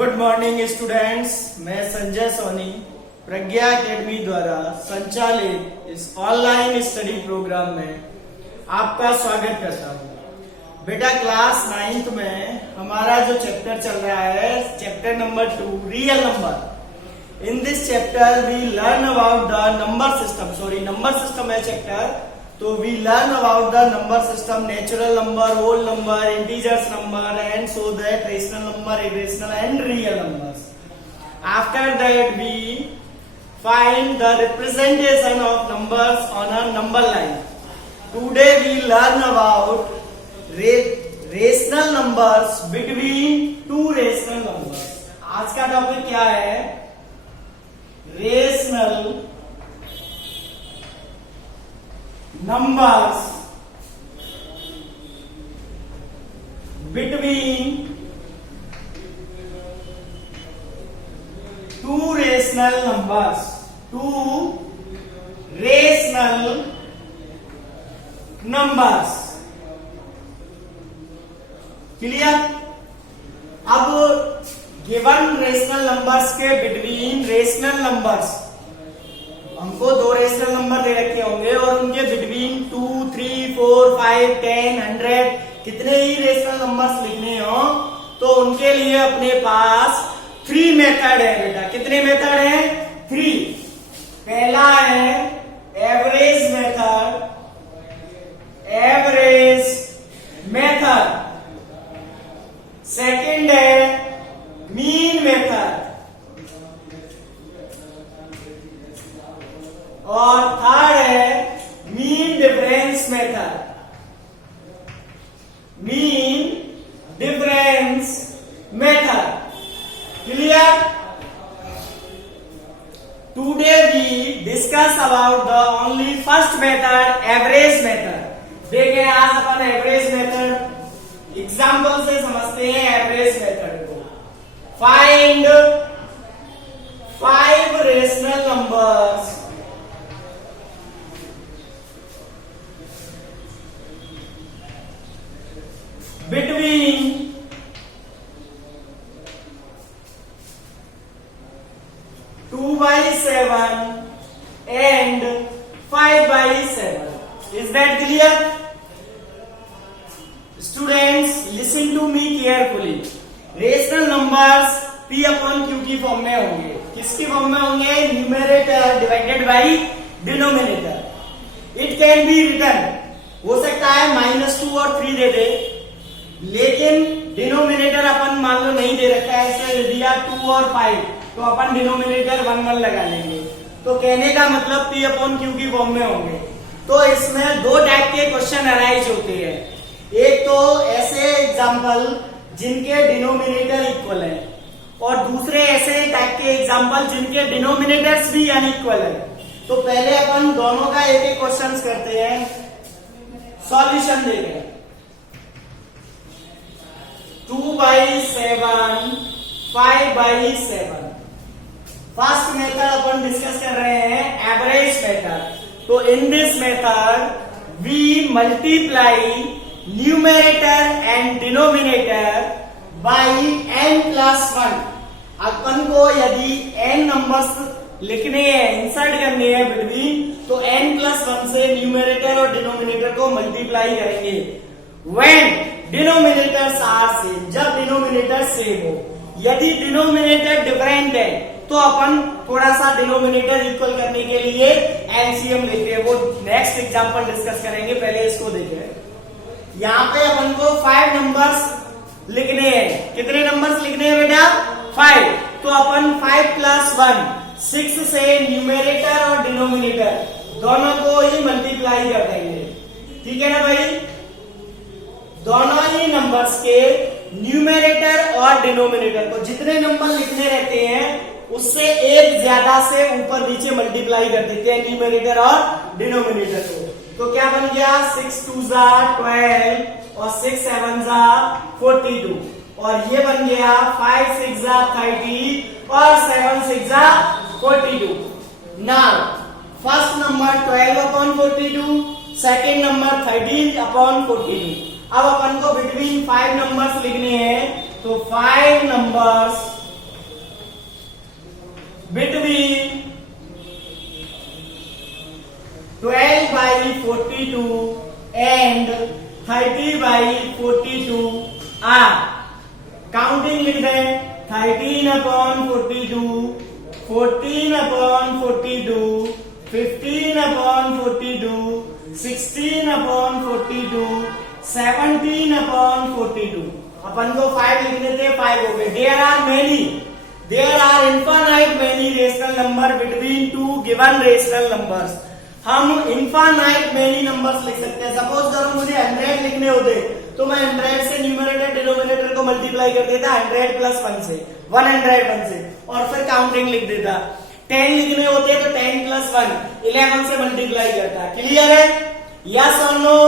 Good morning students, मैं संजय सोनी प्रज्ञा academy द्वारा संचालित इस ऑनलाइन स्टडी प्रोग्राम में आपका स्वागत करता हूँ। बेटा क्लास 9th में हमारा जो चैप्टर चल रहा है chapter number 2 real number. In this chapter we learn about the number system है चैप्टर। तो we learn about the number system, natural number, whole number, integers number, and so that rational number, irrational, and real numbers. After that, we find the representation of numbers on a number line. Today, we learn about rational numbers between two rational numbers. आज का topic क्या है? Rational numbers between two rational numbers. Clear? अब given rational numbers के between rational numbers, हमको दो rational number दे रखे होंगे और उनके बिटवीन 2, 3, 4, 5, 10, 100 कितने ही रेशनल नंबर्स लिखने हो तो उनके लिए अपने पास 3 मेथड है बेटा। कितने मेथड है? 3। पहला है एवरेज मेथड, सेकंड है मीन मेथड और थर्ड है mean difference method. Clear? Today we discuss about the only first method, average method. देखिए आज अपन एवरेज मेथड एग्जाम्पल से समझते हैं एवरेज मेथड को। Find 5 rational numbers between 2/7 and 5/7. Is that clear? Students, listen to me carefully. Rational numbers P upon Q की form में होंगे। किसकी फॉर्म में होंगे? Numerator divided by denominator. It can be written, हो सकता है -2 और 3 दे दे, लेकिन डिनोमिनेटर अपन मान लो नहीं दे रखा है, ऐसे दिया 2 और 5 तो अपन डिनोमिनेटर 1 लगा लेंगे। तो कहने का मतलब P अपॉन Q की फॉर्म में होंगे। तो इसमें दो टाइप के क्वेश्चन अराइज होते हैं। एक तो ऐसे एग्जाम्पल जिनके डिनोमिनेटर इक्वल है और दूसरे ऐसे टाइप के एग्जाम्पल जिनके डिनोमिनेटर्स भी अनइक्वल है। तो पहले अपन दोनों का एक एक क्वेश्चन करते हैं, सॉल्यूशन देंगे। 2/7, 5/7। फर्स्ट मेथड अपन डिस्कस कर रहे हैं एवरेज मेथड। तो in this method we multiply numerator and denominator by n+1। अपन को यदि n नंबर्स लिखने हैं, इंसर्ट करने हैं बिटवीन, तो n+1 से न्यूमरेटर और डिनोमिनेटर को मल्टीप्लाई करेंगे। When डिनोमिनेटर्स आर सेम, जब डिनोमिनेटर सेम हो। यदि डिनोमिनेटर डिफरेंट है तो अपन थोड़ा सा डिनोमिनेटर इक्वल करने के लिए एलसीएम लेते हैं। वो नेक्स्ट एग्जांपल डिस्कस करेंगे, पहले इसको देखें। यहाँ पे अपन को 5 नंबर्स लिखने हैं। कितने नंबर्स लिखने हैं बेटा? 5। तो अपन 5+1 6 से न्यूमरेटर और डिनोमिनेटर दोनों को ही मल्टीप्लाई कर देंगे। ठीक है ना भाई? दोनों ही नंबर्स के न्यूमरेटर और डिनोमिनेटर को जितने नंबर लिखने रहते हैं उससे एक ज्यादा से ऊपर नीचे मल्टीप्लाई कर देते हैं न्यूमरेटर और डिनोमिनेटर को। तो क्या बन गया? 6 2 12 और 6 7 42 और ये बन गया 5 6 30 और 7 6 42। Now first number 12/42, second number 13/42। अब अपन को बिटवीन 5 नंबर्स लिखने हैं, तो 5 numbers between 12/42 and 30/42 are, counting लिख दें, 13/42, 14/42, 15/42, 16/42, 17/42. अपन को 5 लिखने थे, 5 हो गए. There are infinite many rational number between two given rational numbers. हम infinite many numbers लिख सकते हैं. सपोज करो मुझे 100 लिखने होते तो मैं 100 से न्यूमरेटर डिनोमिनेटर को मल्टीप्लाई कर देता 100 + 1 से, 101 से, और फिर काउंटिंग लिख देता. 10 लिखने होते तो 10 + 1 11 से मल्टीप्लाई करता. क्लियर है? यस और नो?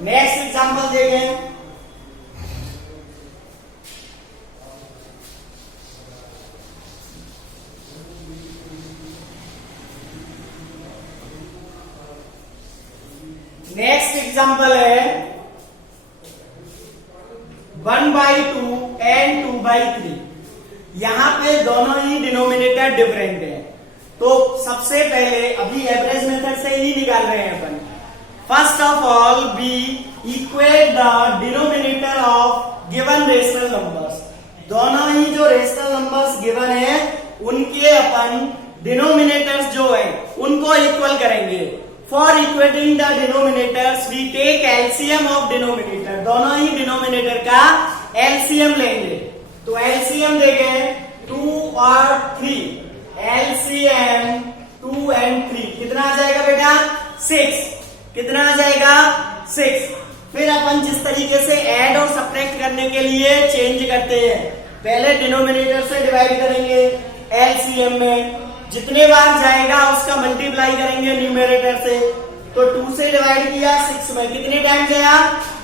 नेक्स्ट एग्जांपल देखें. नेक्स्ट एग्जांपल है 1/2 and 2/3. यहां पे दोनों ही डिनोमिनेटर डिफरेंट है. तो सबसे पहले अभी एवरेज मेथड से ही निकाल रहे हैं अपन. First of all we equate the denominator of given rational numbers. दोनों ही जो रेशनल नंबर्स गिवन है उनके अपन डिनोमिनेटर्स जो है उनको इक्वल करेंगे. For equating the denominators we take LCM of denominator. दोनों ही डिनोमिनेटर का एलसीएम लेंगे. तो एलसीएम देखें 2 और 3. एलसीएम 2 and 3 कितना आ जाएगा बेटा? 6. कितना आ जाएगा? 6. फिर अपन जिस तरीके से ऐड और सब्ट्रैक्ट करने के लिए चेंज करते हैं, पहले डिनोमिनेटर से डिवाइड करेंगे एलसीएम में, जितने बार जाएगा उसका मल्टीप्लाई करेंगे न्यूमरेटर से. तो 2 से डिवाइड किया 6 में, कितने टाइम्स आया?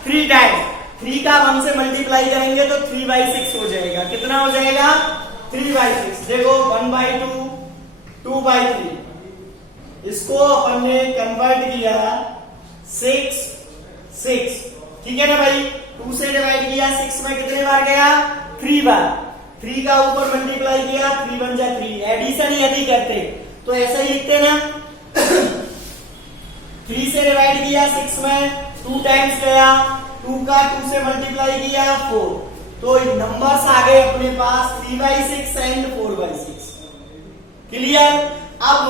3 टाइम्स. 3 का 1 से मल्टीप्लाई करेंगे तो 3/6 हो जाएगा. कितना हो जाएगा? 3/6. देखो 1/2, 2/3. इसको अपन ने कन्वर्ट किया 6. ठीक है ना भाई? 2 से डिवाइड किया 6 में, कितने बार गया? 3 बार. 3 का ऊपर मल्टीप्लाई किया, 3 बन जा 3. एडिशन यदि करते तो ऐसा ही लिखते ना. 3 से डिवाइड किया 6 में, 2 टाइम्स गया. 2 का 2 से मल्टीप्लाई किया 4. तो नंबर्स आ गए अपने पास 3/6 एंड 4/6. क्लियर? अब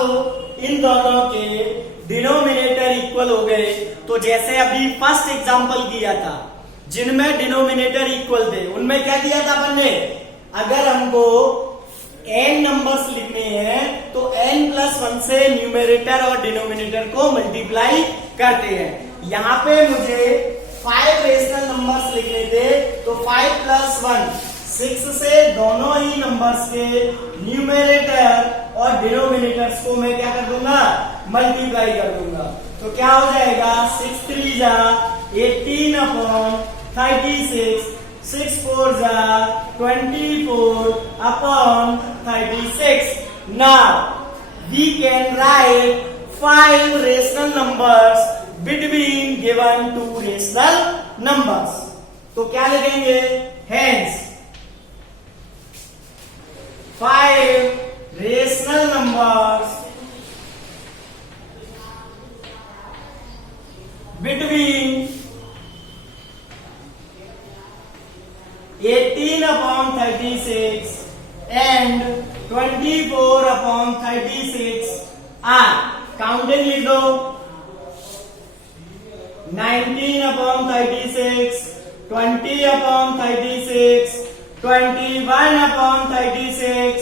इन दोनों के डिनोमिनेटर इक्वल हो गए. तो जैसे अभी फर्स्ट एग्जांपल किया था जिनमें डिनोमिनेटर इक्वल थे, उनमें क्या किया था अपन ने? अगर हमको n नंबर्स लिखने हैं तो n + 1 से न्यूमरेटर और डिनोमिनेटर को मल्टीप्लाई करते हैं. यहां पे मुझे 5 रेशनल नंबर्स लिखने थे तो 5 + 1 6 से दोनों ही नंबर्स के न्यूमरेटर और डिनोमिनेटर्स को मैं क्या कर दूंगा? मल्टीप्लाई कर दूंगा. तो क्या हो जाएगा? 6 3 जा 18/36, 6 4 जा 24/36. Now we can write 5 rational numbers between given two rational numbers. तो क्या लिखेंगे? Hence 5 rational numbers between 18/36 and 24/36 are, counting लिख दो, 19/36, 20/36, 21/36,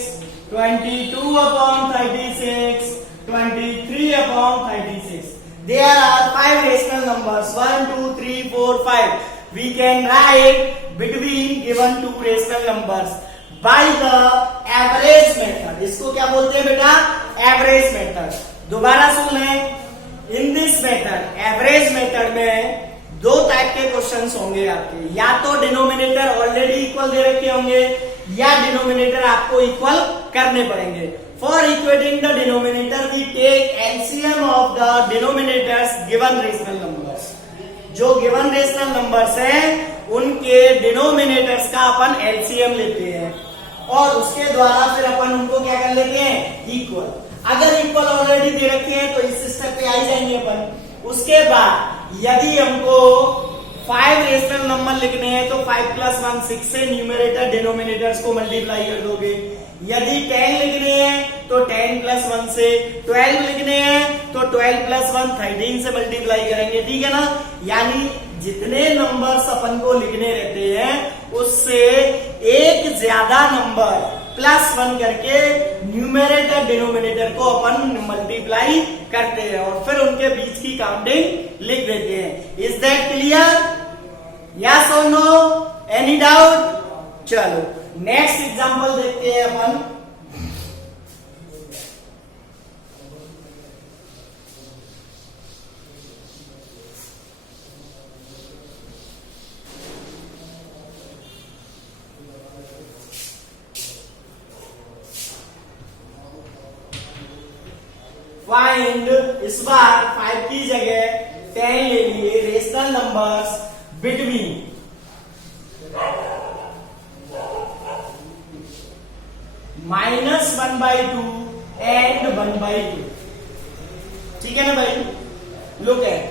22/36, 23/36. There are 5 rational numbers 1 2 3 4 5. We can write between given two rational numbers by the average method. इसको क्या बोलते हैं बेटा? Average method. दोबारा सुन लें. इन दिस मेथड, एवरेज मेथड में 2 टाइप के क्वेश्चंस होंगे आपके. या तो डिनोमिनेटर ऑलरेडी इक्वल दे रखे होंगे या डिनोमिनेटर आपको इक्वल करने पड़ेंगे. For equating the denominator we take LCM of the denominators given rational numbers. जो गिवन रेशनल नंबर्स हैं उनके डिनोमिनेटर्स का अपन एलसीएम लेते हैं और उसके द्वारा फिर अपन उनको क्या कर लेते हैं, इक्वल। अगर इक्वल ऑलरेडी दे रखे हैं तो इस स्टेप पे आ ही जाएंगे अपन। उसके बाद यदि हमको 5 रेशनल नंबर लिखने हैं तो 5 + 1 6 से न्यूमरेटर डिनोमिनेटर्स को मल्टीप्लाई कर दोगे। यदि 10 लिखने हैं तो 10 + 1 से, 12 लिखने हैं तो 12 + 1 13 से मल्टीप्लाई करेंगे, ठीक है ना। यानी जितने नंबर्स अपन को लिखने रहते हैं उससे एक ज्यादा नंबर +1 करके न्यूमरेटर डिनोमिनेटर को अपन मल्टीप्लाई करते हैं और फिर उनके बीच की काउंटिंग लिख देते हैं। Is that clear? यस और नो? Any doubt? चलो नेक्स्ट एग्जांपल देखते हैं अपन। फाइंड, इस बार 5 की जगह 10 ले लिए, रेशनल नंबर्स बिटवीन -1/2 and 1/2, ठीक है ना भाई। Look at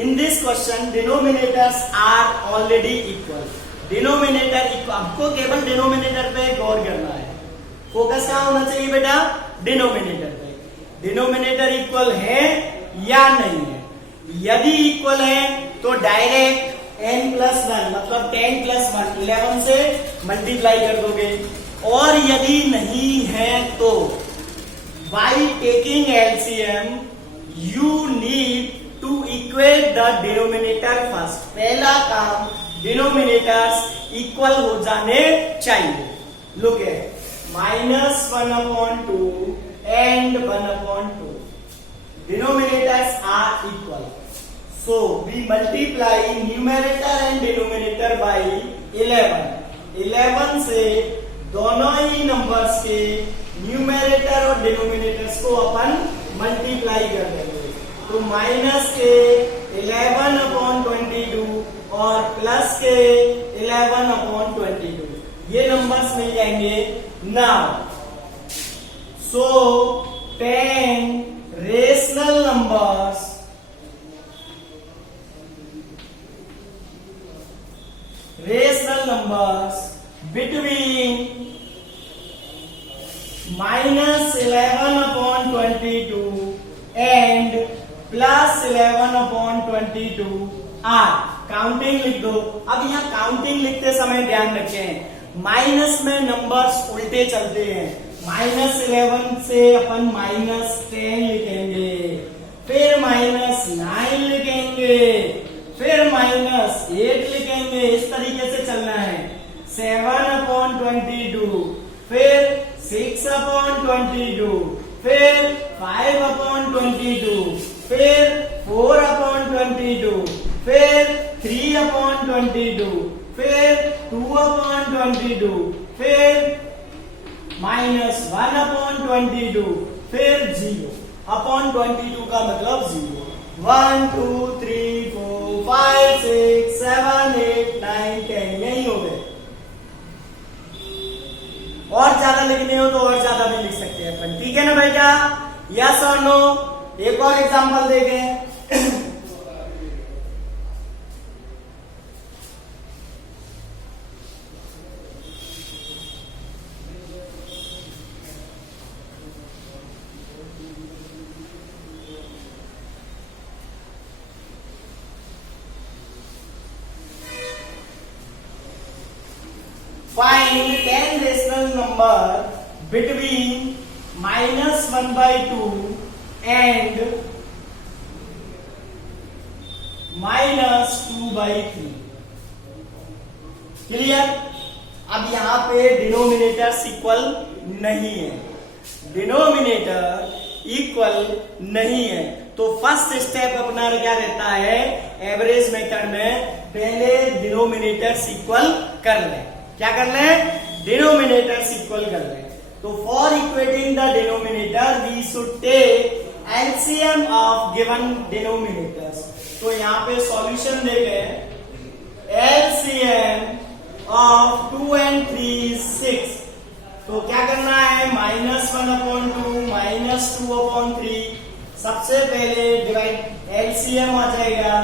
in this question denominators are already equal. Denominator आपको केवल डिनोमिनेटर पे गौर करना है, फोकस कहां होना चाहिए बेटा, डिनोमिनेटर पे। डिनोमिनेटर इक्वल है या नहीं है। यदि इक्वल है तो डायरेक्ट n + 1 मतलब 10 + 1 11 से मल्टीप्लाई कर दोगे, और यदि नहीं है तो by taking LCM you need to equate the denominator first. पहला काम डिनोमिनेटर्स इक्वल हो जाने चाहिए। Look at -1/2 and 1/2. Denominators are equal. So we multiply numerator and denominator by 11. 11 से दोनों ही नंबर्स के न्यूमरेटर और डिनोमिनेटर्स को अपन मल्टीप्लाई कर देंगे। तो माइनस के 11/22 और प्लस के 11/22 ये नंबर्स मिल जाएंगे। Now so 10 rational numbers between -11/22 and +11/22 are, counting लिख दो। अब यहाँ काउंटिंग लिखते समय ध्यान रखें माइनस में नंबर्स उल्टे चलते हैं। -11 से अपन -10 लिखेंगे, फिर -9 लिखेंगे, फिर -8 लिखेंगे, इस तरीके से चलना है। 7/22, फिर 6/22, फिर 5/22, फिर 4/22, फिर 3/22, फिर 2/22, फिर -1/22, फिर 0/22 का मतलब 0। 1 2 3 4 5 6 7 8 9 10 यही हो गए। और ज्यादा लिखने हो तो और ज्यादा भी लिख सकते हैं अपन, ठीक है ना भैया। यस और नो? एक और एग्जांपल देखें। Find 10 rational number between -1/2 and -2/3. Clear? अब यहां पे डिनोमिनेटर इक्वल नहीं है, डिनोमिनेटर इक्वल नहीं है, तो फर्स्ट स्टेप अपना क्या रहता है, एवरेज मेथड में पहले डिनोमिनेटर इक्वल कर ले। क्या कर ले? डिनोमिनेटर्स इक्वल कर ले। तो for equating the denominator we should take LCM of given denominators. तो यहाँ पे सॉल्यूशन देंगे एलसीएम ऑफ 2 and 3 is 6. तो क्या करना है, -1/2 -2/3. सबसे पहले डिवाइड एलसीएम आ जाएगा.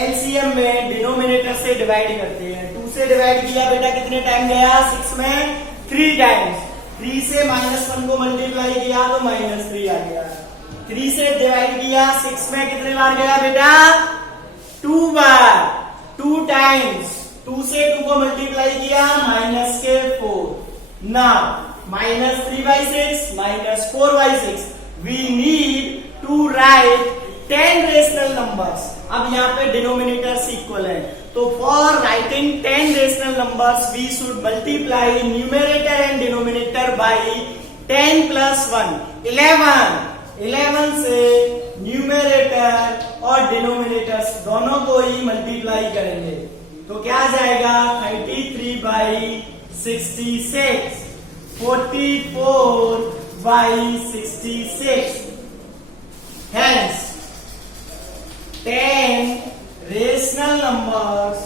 एलसीएम में डिनोमिनेटर से डिवाइड करते हैं. 2 से डिवाइड किया बेटा कितने टाइम गया, 6 में 3 टाइम्स. 3 से -1 को मल्टीप्लाई किया तो -3 आ गया. 3 से डिवाइड किया 6 में कितने बार गया बेटा, 2 बार, 2 टाइम्स. 2 से 2 को मल्टीप्लाई किया -4. Now -3/6 -4/6. We need to write 10 rational numbers. अब यहाँ पे डिनोमिनेटर्स इक्वल है, तो for writing 10 rational numbers we should multiply numerator and denominator by 10 + 1 11. 11 से न्यूमेरेटर और डिनोमिनेटर्स दोनों को ही मल्टीप्लाई करेंगे तो क्या आ जाएगा, 33/66, 44/66. Hence 10 rational numbers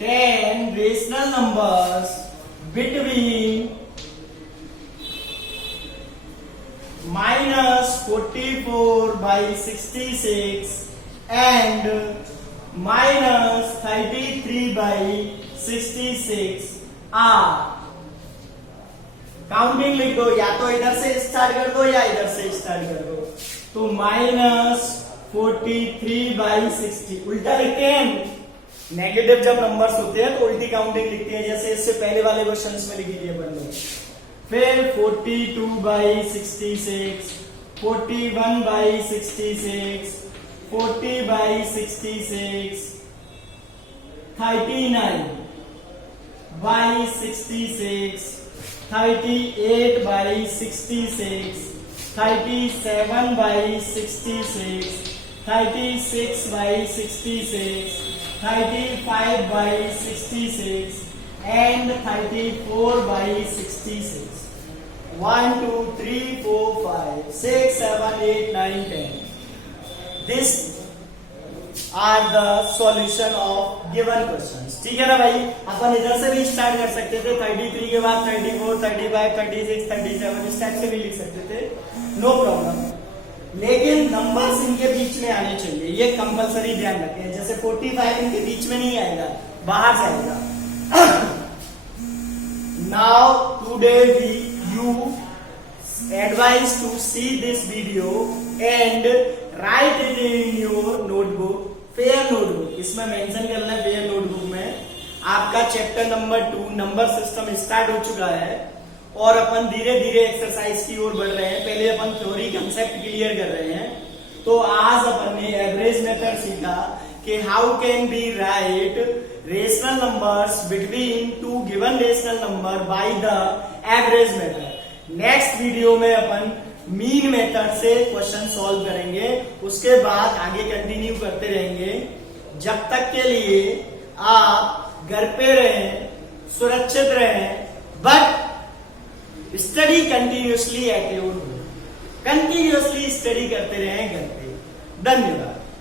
10 rational numbers between -44/66 and -33/66 are. Counting लिख दो, या तो इधर से स्टार्ट कर दो या इधर से स्टार्ट कर दो. तो -43/60 उल्टा लिखते हैं. नेगेटिव जब नंबर्स होते हैं तो उल्टी काउंटिंग लिखते हैं, जैसे इससे पहले वाले क्वेश्चंस में लिखी थी अपन ने. फिर 42/66, 41/66, 40/66, 39/66, 38/66, 37/66, 36/66, 35/66 and 34/66. 1 2 3 4 5 6 7 8 9 10. This are the solution of given questions. ठीक है ना भाई, अपन इधर से भी स्टार्ट कर सकते थे. 33 के बाद 34, 35, 36, 37 इस टाइप से भी लिख सकते थे, नो प्रॉब्लम. लेकिन नंबर्स इनके बीच में आने चाहिए, ये कंपलसरी ध्यान रखें. जैसे 45 इनके बीच में नहीं आएगा, बाहर से आएगा. Now today you advise to see this video and write it in your notebook, fair notebook. इसमें मेंशन करना है फेयर नोटबुक में. आपका chapter number 2 number system start हो चुका है और अपन धीरे धीरे एक्सरसाइज की ओर बढ़ रहे हैं. पहले अपन थ्योरी कंसेप्ट क्लियर कर रहे हैं. तो आज अपन ने एवरेज मेथड सीखा कि how can be right rational numbers between 2 given rational number by the average method. Next video में अपन मीन मेथड से क्वेश्चन सॉल्व करेंगे. उसके बाद आगे कंटिन्यू करते रहेंगे. जब तक के लिए आप घर पे रहें, सुरक्षित रहें, but study continuously at your home. Continuously study करते रहें घर पे. धन्यवाद.